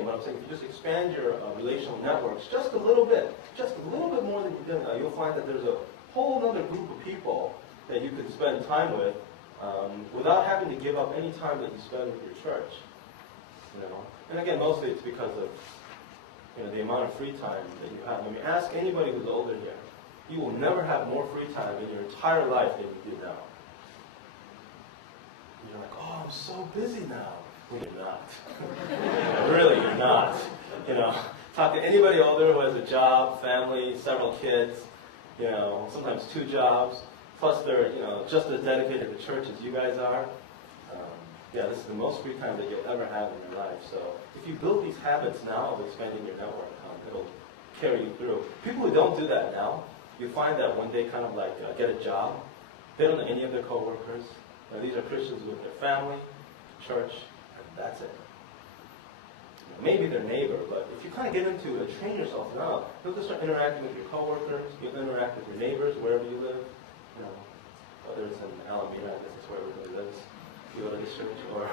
What I'm saying, if you just expand your relational networks just a little bit more than you did now, you'll find that there's a whole other group of people that you could spend time with without having to give up any time that you spend with your church. You know? And again, mostly it's because of the amount of free time that you have. I mean, ask anybody who's older here. You will never have more free time in your entire life than you do now. You're like, oh, I'm so busy now. Well, you're not. Really, you're not. Talk to anybody older who has a job, family, several kids, sometimes 2 jobs, plus they're, just as dedicated to church as you guys are. Yeah, this is the most free time that you'll ever have in your life. So if you build these habits now of expanding your network, it'll carry you through. People who don't do that now, you find that when they kind of like get a job, they don't know any of their coworkers. These are Christians with their family, church, and that's it. Maybe their neighbor, but if you kind of get into it, train yourself now, you'll just start interacting with your coworkers, you'll interact with your neighbors wherever you live. Whether it's in Alameda, I guess that's where everybody lives. You go to this church, or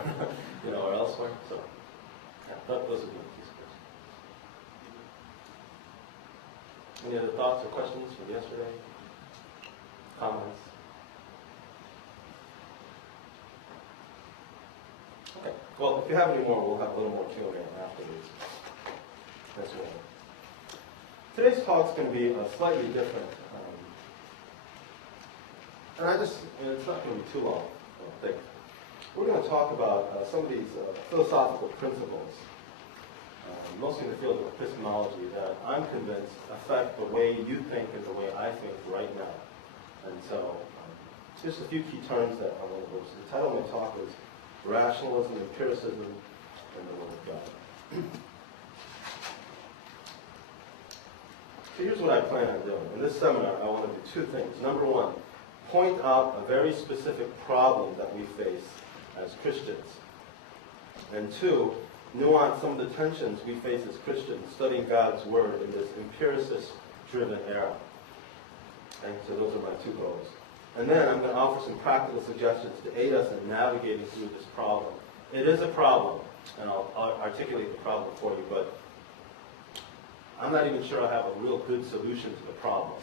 or elsewhere. So, yeah, those would be the keys. Any other thoughts or questions from yesterday? Comments? Okay. Well, if you have any more, we'll have a little more Q&A afterwards. That's right. Today's talk is going to be slightly different. And it's not going to be too long, I don't think. We're going to talk about some of these philosophical principles, mostly in the field of epistemology, that I'm convinced affect the way you think and the way I think right now. And so, just a few key terms that I want to go. The title of my talk is Rationalism, Empiricism, and the Word of God. So here's what I plan on doing. In this seminar, I want to do 2 things. Number 1, point out a very specific problem that we face as Christians. And 2, nuance some of the tensions we face as Christians studying God's Word in this empiricist-driven era. And so those are my 2 goals. And then I'm going to offer some practical suggestions to aid us in navigating through this problem. It is a problem, and I'll articulate the problem for you, but I'm not even sure I have a real good solution to the problem.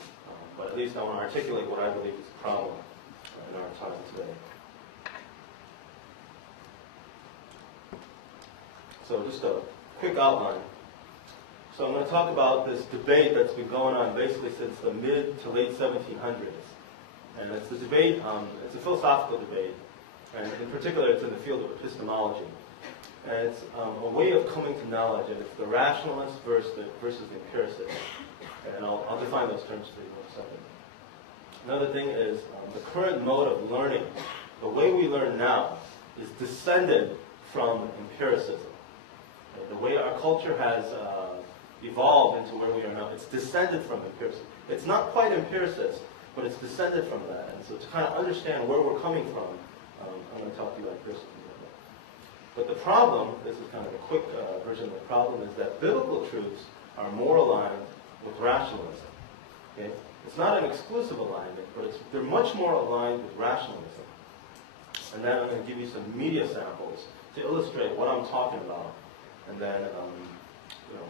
But at least I want to articulate what I believe is the problem in our time today. So just a quick outline. So I'm going to talk about this debate that's been going on basically since the mid to late 1700s. And it's the debate, it's a philosophical debate, and in particular it's in the field of epistemology. And it's a way of coming to knowledge, and it's the rationalist versus the empiricist. And I'll define those terms for you in a second. Another thing is the current mode of learning, the way we learn now, is descended from empiricism. The way our culture has evolved into where we are now, it's descended from empiricism. It's not quite empiricist, but it's descended from that. And so to kind of understand where we're coming from, I'm going to talk to you about empiricism. But the problem, this is kind of a quick version of the problem, is that biblical truths are more aligned with rationalism. Okay? It's not an exclusive alignment, but they're much more aligned with rationalism. And then I'm going to give you some media samples to illustrate what I'm talking about, and then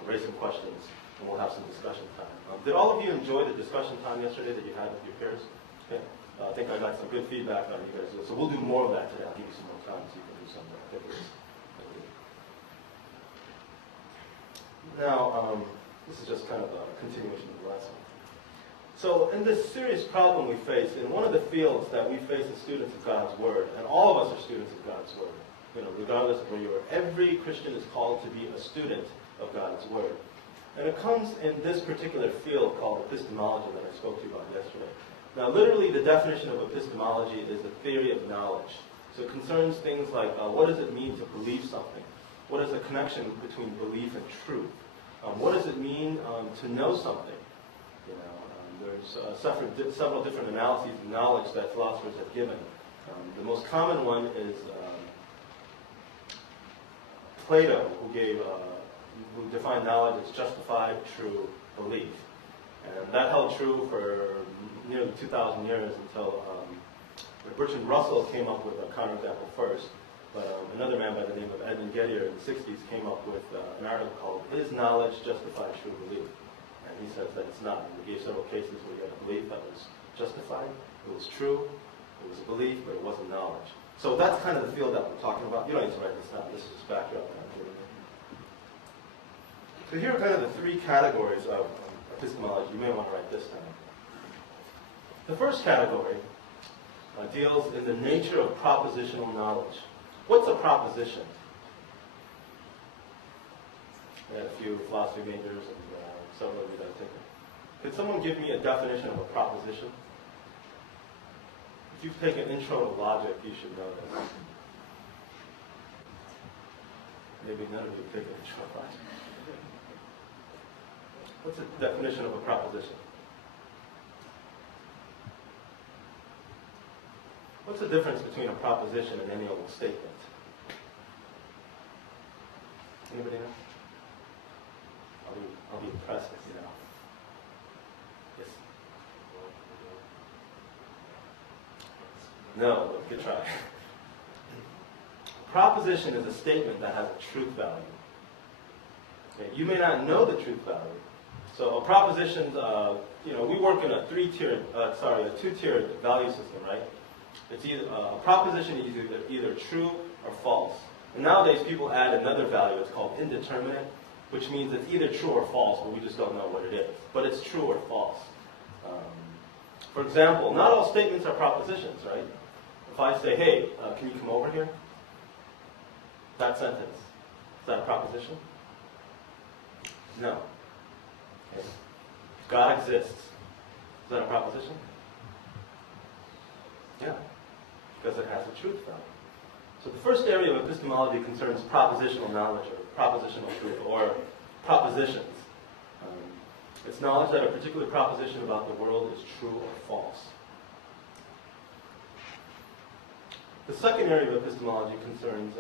raise some questions, and we'll have some discussion time. Did all of you enjoy the discussion time yesterday that you had with your peers? Okay. I think I got some good feedback on you guys. So we'll do more of that today. I'll give you some more time so you can do some activities. Now, this is just kind of a continuation of the last one. So in this serious problem we face, in one of the fields that we face as students of God's Word, and all of us are students of God's Word, regardless of where you are, every Christian is called to be a student of God's Word. And it comes in this particular field called epistemology that I spoke to you about yesterday. Now, literally, the definition of epistemology is a theory of knowledge. So it concerns things like what does it mean to believe something? What is the connection between belief and truth? What does it mean to know something? There's several different analyses of knowledge that philosophers have given. The most common one is Plato, who defined knowledge as justified, true belief. And that held true for nearly 2,000 years until Bertrand Russell came up with a counterexample first. But another man by the name of Edmund Gettier in the 60s came up with an article called "Is Knowledge Justified True Belief?" And he says that it's not. He gave several cases where you had a belief that was justified, it was true, it was a belief, but it wasn't knowledge. So that's kind of the field that we're talking about. You don't need to write this down. This is just backdrop. So here are kind of the three categories of epistemology. You may want to write this down. The first category deals in the nature of propositional knowledge. What's a proposition? We had a few philosophy majors and several of you that take it. Could someone give me a definition of a proposition? If you've taken intro to logic, you should know this. Maybe none of you have taken intro to logic. What's the definition of a proposition? What's the difference between a proposition and any old statement? Anybody know? I'll be impressed if you know. Yes? No, but good try. Proposition is a statement that has a truth value. Okay, you may not know the truth value. So a proposition, we work in a two-tiered value system, right? It's either a proposition is either true or false. And nowadays people add another value. It's called indeterminate, which means it's either true or false, but we just don't know what it is. But it's true or false. For example, not all statements are propositions, right? If I say, hey, can you come over here? That sentence, is that a proposition? No. Okay. God exists. Is that a proposition? Yeah, because it has a truth value. So the first area of epistemology concerns propositional knowledge, or propositional truth, or propositions. It's knowledge that a particular proposition about the world is true or false. The second area of epistemology concerns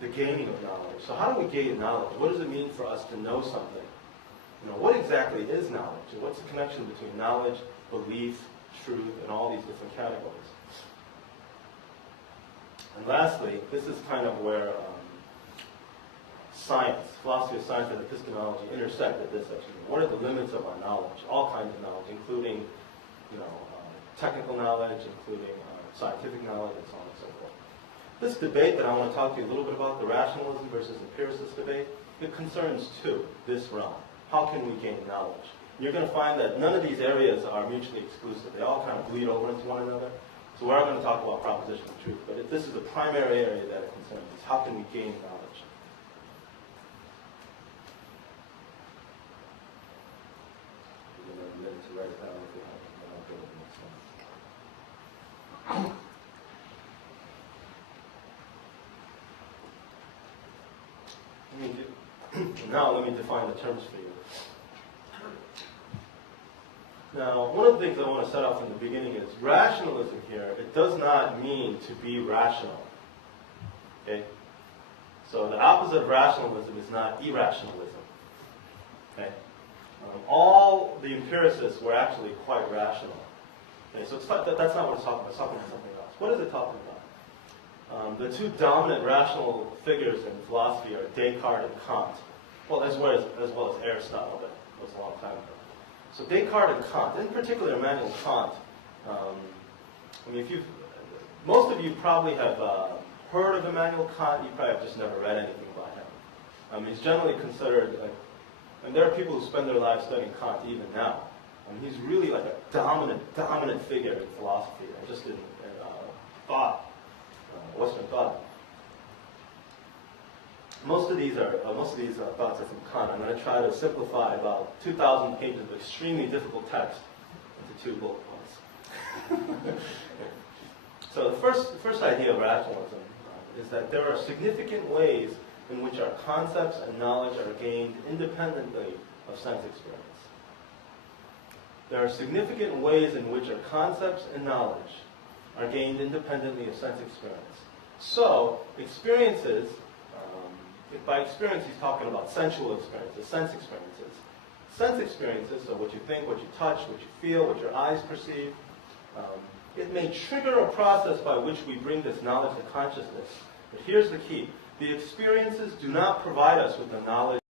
the gaining of knowledge. So how do we gain knowledge? What does it mean for us to know something? What exactly is knowledge? And what's the connection between knowledge, belief, truth, and all these different categories? And lastly, this is kind of where science, philosophy of science and epistemology intersect at this section. What are the limits of our knowledge? All kinds of knowledge, including technical knowledge, including scientific knowledge, and so on and so forth. This debate that I want to talk to you a little bit about, the rationalism versus empiricist debate, it concerns this realm. How can we gain knowledge? You're going to find that none of these areas are mutually exclusive. They all kind of bleed over into one another. So we are going to talk about proposition of truth, but this is the primary area that it concerns. Is how can we gain knowledge? Give me a minute to write it down if you have it. I'll go with the next one. Now let me define the terms for you. Now, one of the things I want to set out from the beginning is rationalism here, it does not mean to be rational. Okay? So the opposite of rationalism is not irrationalism. Okay? All the empiricists were actually quite rational. Okay? So that's not what it's talking about. It's talking about something else. What is it talking about? The two dominant rational figures in philosophy are Descartes and Kant. Well, as well as Aristotle, that was a long time ago. So Descartes and Kant, in particular Immanuel Kant, most of you probably have heard of Immanuel Kant, you probably have just never read anything about him. He's generally considered, and there are people who spend their lives studying Kant even now. He's really like a dominant figure in philosophy, and just in thought, Western thought. Most of these thoughts are from Kant. I'm going to try to simplify about 2,000 pages of extremely difficult text into 2 bullet points. So the first idea of rationalism is that there are significant ways in which our concepts and knowledge are gained independently of sense experience. There are significant ways in which our concepts and knowledge are gained independently of sense experience. So experiences. By experience, he's talking about sensual experiences, sense experiences. Sense experiences, so what you think, what you touch, what you feel, what your eyes perceive, it may trigger a process by which we bring this knowledge to consciousness But here's the key. The experiences do not provide us with the knowledge